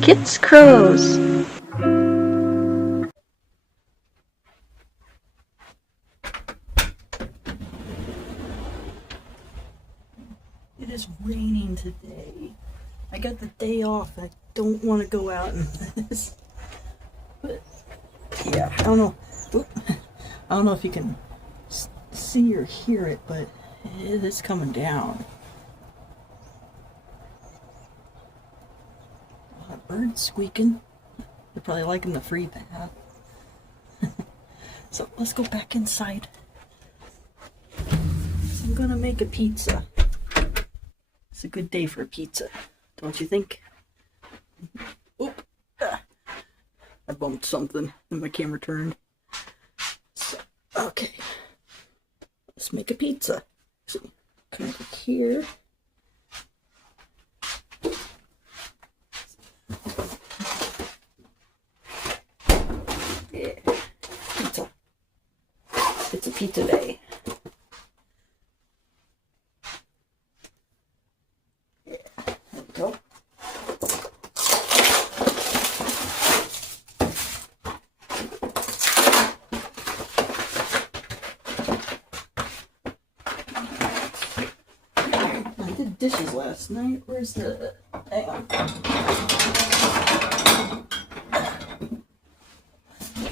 Kits Crows. It is raining today. I got the day off. I don't want to go out in this. But yeah, I don't know. I don't know if you can see or hear it, but it is coming down. A lot of birds squeaking. They're probably liking the free path. So let's go back inside. So I'm gonna make a pizza. It's a good day for a pizza, don't you think? Oop! I bumped something and my camera turned. So, okay. Let's make a pizza. So, come over here. Yeah. Pizza. It's a pizza day. Yeah. There we go. I did dishes last night. Where's the... Hang on.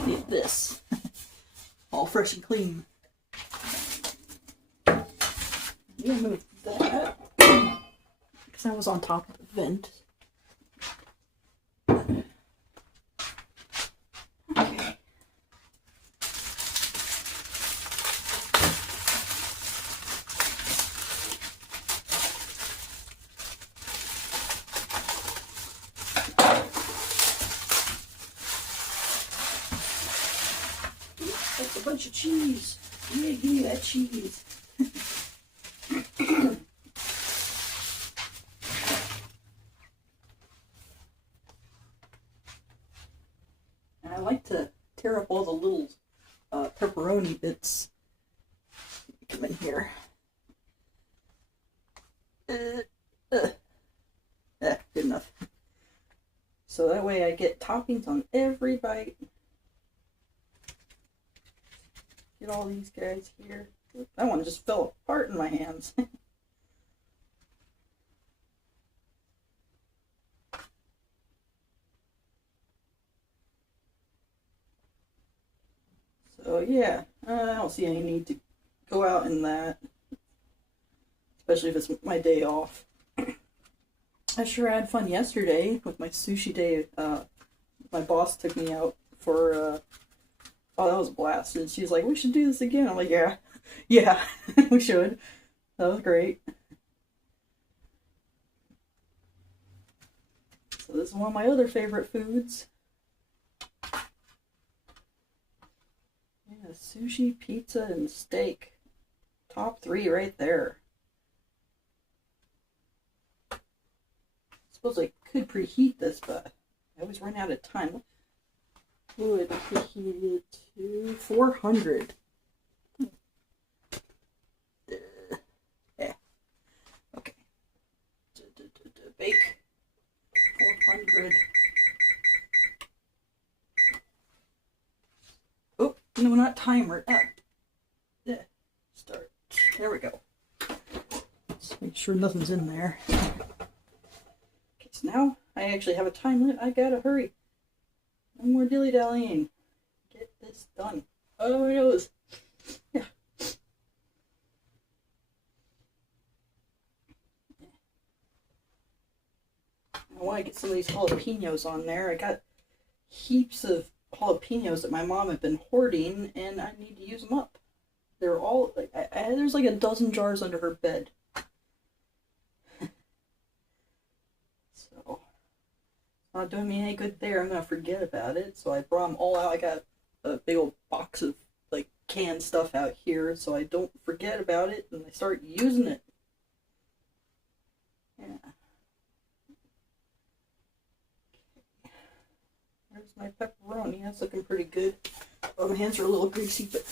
Need this. All fresh and clean. You move that. Because that was on top of the vent. Okay. That's a bunch of cheese. Yeah, give me that cheese. And I like to tear up all the little pepperoni bits. Come in here. Good enough. So that way I get toppings on every bite. Get all these guys here. That one just fell apart in my hands. So yeah, I don't see any need to go out in that. Especially if it's my day off. I sure had fun yesterday with my sushi day. My boss took me out for... Oh, that was a blast. And she's like, we should do this again. I'm like, yeah, we should. That was great. So this is one of my other favorite foods. Yeah, sushi, pizza, and steak. Top 3 right there. I suppose I could preheat this, but I always run out of time. Would preheat it to 400. Yeah. Okay. Bake 400. Oh, no, not timer. Yeah. Start. There we go. Let's make sure nothing's in there. Okay, so now I actually have a time limit. I gotta hurry. No more dilly-dallying. Get this done. Oh my nose. Yeah. I want to get some of these jalapenos on there. I got heaps of jalapenos that my mom had been hoarding, and I need to use them up. They're all... there's like a dozen jars under her bed. So... not doing me any good there. I'm gonna forget about it. So I brought them all out. I got a big old box of like canned stuff out here, so I don't forget about it and I start using it. Yeah. Okay. There's my pepperoni. That's looking pretty good. Oh, my hands are a little greasy, but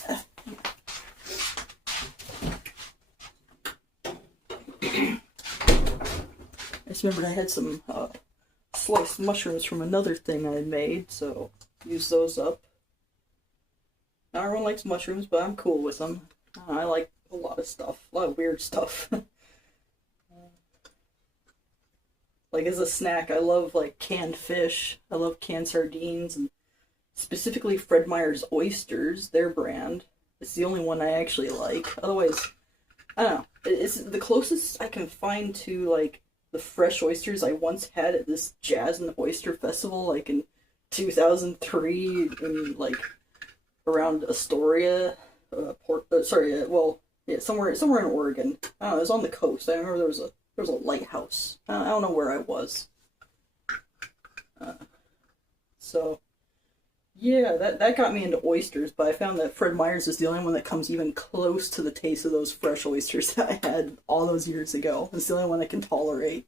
just remembered I had some sliced mushrooms from another thing I made, so use those up. Not everyone likes mushrooms, but I'm cool with them. I like a lot of stuff, a lot of weird stuff. Like as a snack, I love like canned fish. I love canned sardines, and specifically Fred Meyer's oysters, their brand. It's the only one I actually like. Otherwise, I don't know. It's the closest I can find to like the fresh oysters I once had at this Jazz and Oyster Festival, like in 2003, in like around Astoria, somewhere in Oregon. I don't know, it was on the coast. I remember there was a lighthouse. I don't know where I was. So yeah, that got me into oysters, but I found that Fred Meyer's is the only one that comes even close to the taste of those fresh oysters that I had all those years ago. It's the only one I can tolerate.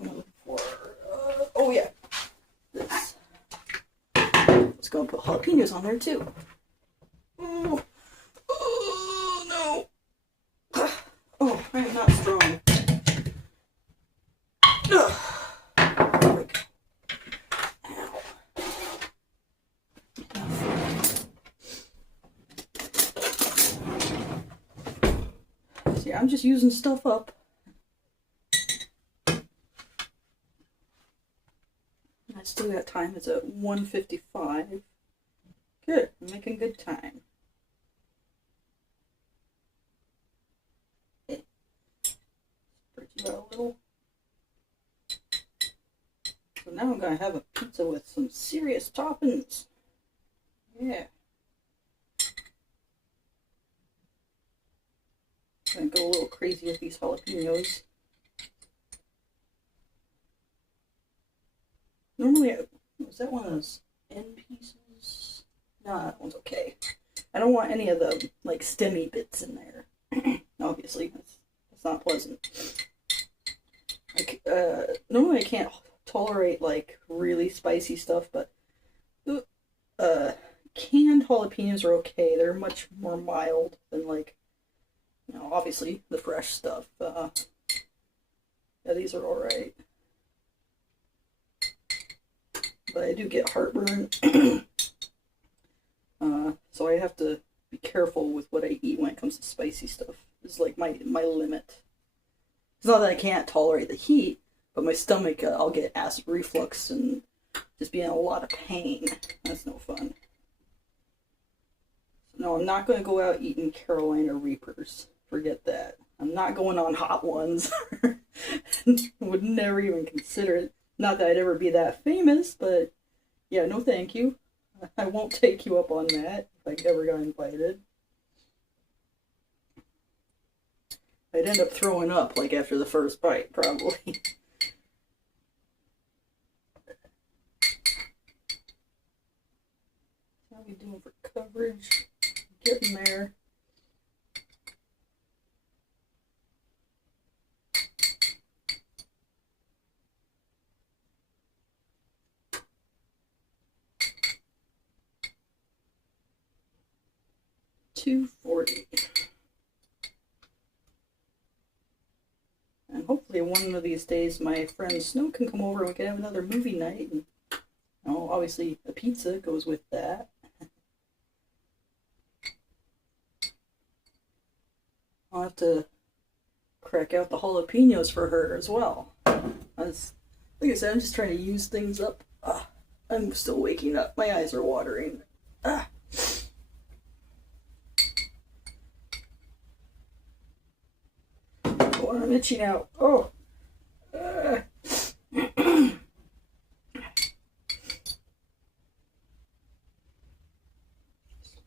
I'm looking for, oh yeah, this. Let's go and put jalapenos on there too. Oh, oh no. Oh, I am not strong. Ugh. There we go. Ow. See, I'm just using stuff up. I still got time. It's at 1:55. Good. I'm making good time. Spread you out a little. So now I'm going to have a pizza with some serious toppings. Yeah. I'm going to go a little crazy with these jalapenos. Normally, was that one of those end pieces? Nah, that one's okay. I don't want any of the, like, stemmy bits in there. Obviously, that's not pleasant. Like, normally I can't tolerate, like, really spicy stuff, but canned jalapenos are okay. They're much more mild than, like, you know, obviously the fresh stuff. Yeah, these are alright. But I do get heartburn. So I have to be careful with what I eat when it comes to spicy stuff. It's like my limit. It's not that I can't tolerate the heat, but my stomach, I'll get acid reflux and just be in a lot of pain. That's no fun. No, I'm not going to go out eating Carolina Reapers. Forget that. I'm not going on hot ones. Would never even consider it. Not that I'd ever be that famous, but yeah, no thank you. I won't take you up on that if I ever got invited. I'd end up throwing up, like, after the first bite, probably. How are we doing for coverage? Getting there. $2.40. And hopefully one of these days my friend Snow can come over and we can have another movie night. And, you know, obviously a pizza goes with that. I'll have to crack out the jalapenos for her as well. Like I said, I'm just trying to use things up. I'm still waking up. My eyes are watering. Oh, I'm itching out. Oh. It's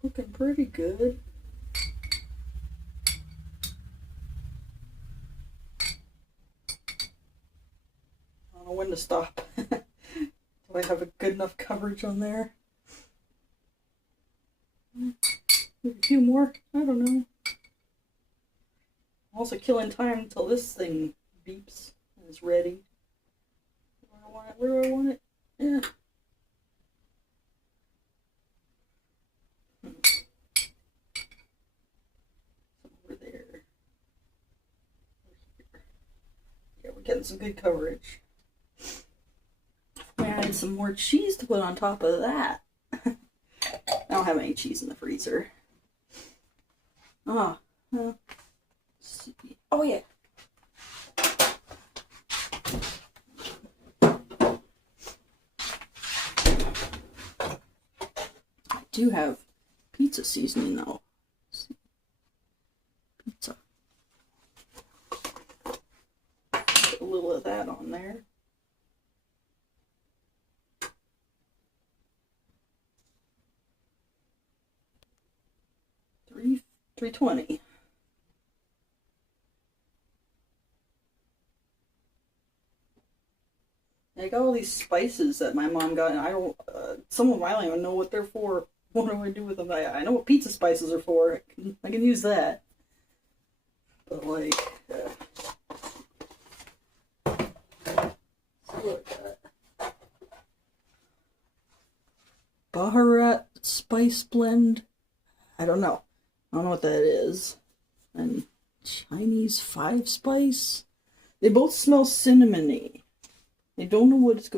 looking pretty good. I don't know when to stop. Do I have a good enough coverage on there? Maybe a few more? I don't know. I'm also killing time until this thing beeps and is ready. Where do I want it? Yeah. getting some good coverage. I add some more cheese to put on top of that. I don't have any cheese in the freezer. Oh yeah. I do have pizza seasoning though. Pizza. Put a little of that on there. $3.20. I got all these spices that my mom got, and I don't. Some of them I don't even know what they're for. What do I do with them? I know what pizza spices are for. I can use that. But like, Baharat spice blend. I don't know. I don't know what that is. And Chinese 5-spice. They both smell cinnamony. They don't know what it's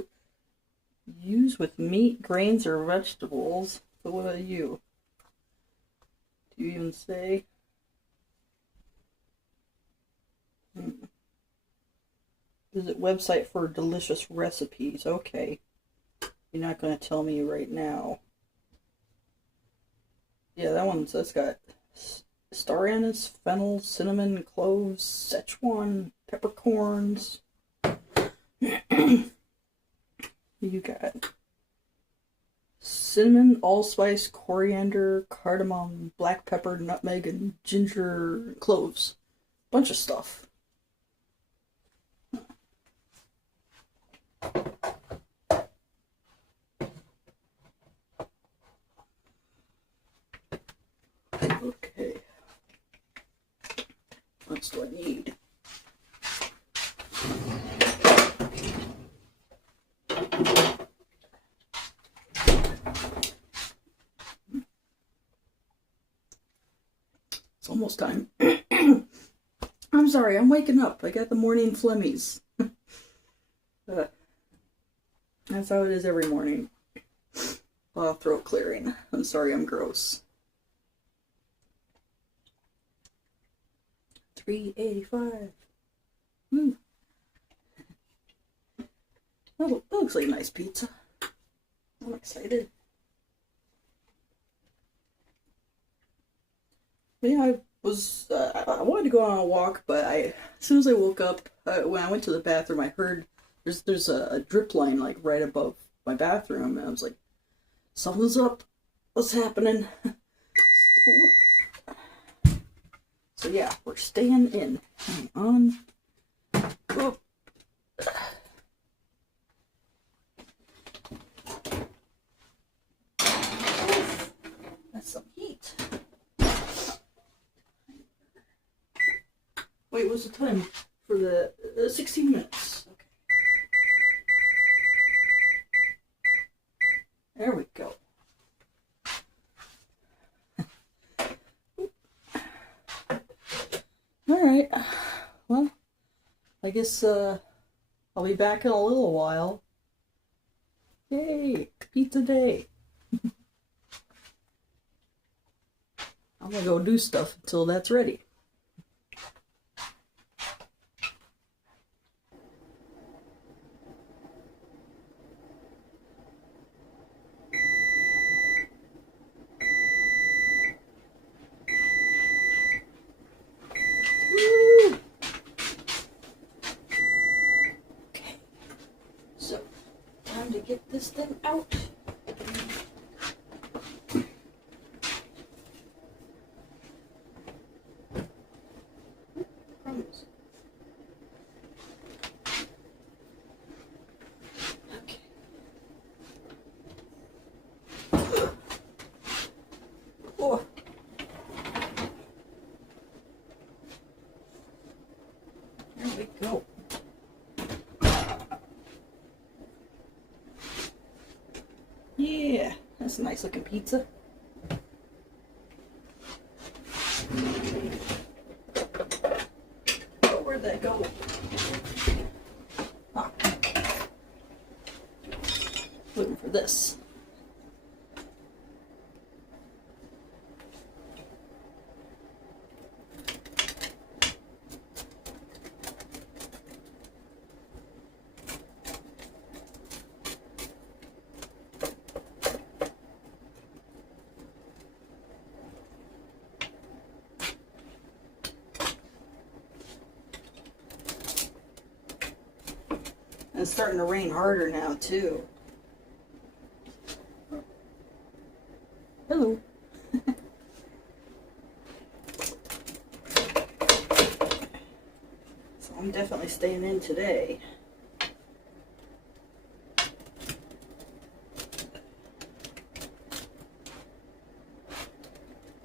used with meat, grains, or vegetables. So what about you? Do you even say? Visit website for delicious recipes. Okay. You're not going to tell me right now. Yeah, that's got star anise, fennel, cinnamon, cloves, Szechuan, peppercorns. You got cinnamon, allspice, coriander, cardamom, black pepper, nutmeg, and ginger, cloves. Bunch of stuff. Okay. What else do I need? It's almost time. I'm sorry, I'm waking up. I got the morning flemmies. That's how it is every morning. Throat clearing. I'm sorry, I'm gross. $3.85. That looks like a nice pizza. I'm excited. Yeah, I wanted to go on a walk, but as soon as I woke up, when I went to the bathroom, I heard there's a drip line like right above my bathroom, and I was like, something's up. What's happening? So yeah, we're staying in. Hang on. Oh. That's some heat. Wait, what's the time for the 16 minutes? Okay. There we go. Alright. Well, I guess I'll be back in a little while. Yay! Pizza day! I'm gonna go do stuff until that's ready. Get this thing out. Crumbs. Okay. Oh. There we go. Yeah, that's a nice looking pizza. Oh, where'd that go? this. And it's starting to rain harder now, too. Hello. So I'm definitely staying in today.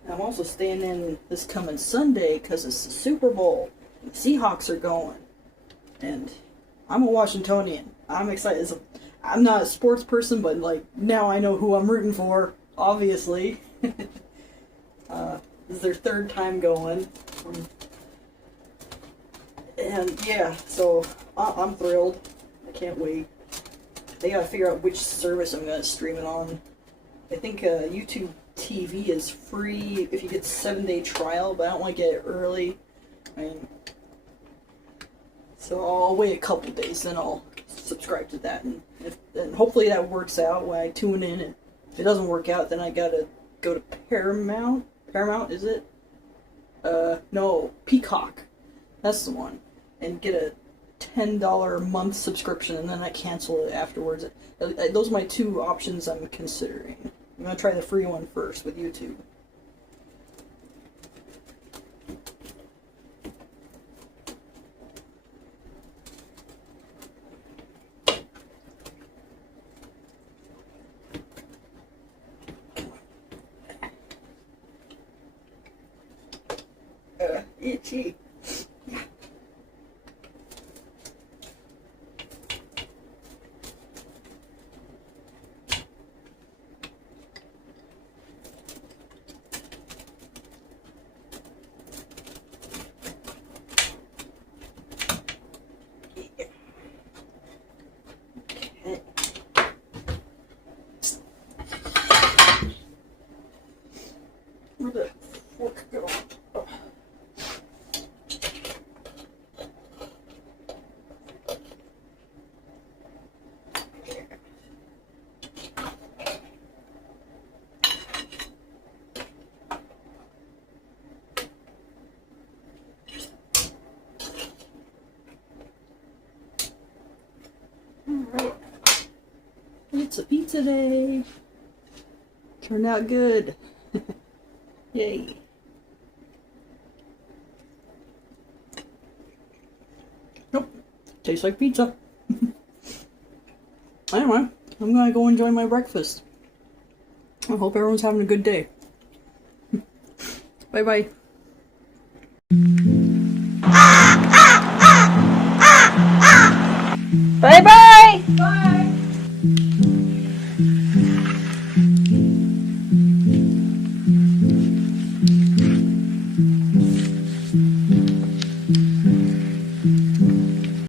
I'm also staying in this coming Sunday because it's the Super Bowl. The Seahawks are going. And I'm a Washingtonian. I'm excited. I'm not a sports person, but like now I know who I'm rooting for, obviously. This is their third time going. And yeah, so I'm thrilled. I can't wait. They gotta figure out which service I'm gonna stream it on. I think YouTube TV is free if you get 7-day trial, but I don't want to get it early. I mean, so I'll wait a couple days, then I'll subscribe to that, and hopefully that works out when I tune in. And if it doesn't work out, then I gotta go to Paramount. Paramount, is it? No, Peacock. That's the one. And get a $10 a month subscription, and then I cancel it afterwards. Those are my two options I'm considering. I'm gonna try the free one first with YouTube. Itchy. Where'd that fork go? Oh. Alright. It's a pizza day. Turned out good. Yay. Nope. Tastes like pizza. Anyway, I'm gonna go enjoy my breakfast. I hope everyone's having a good day. Bye bye. Bye bye! Bye!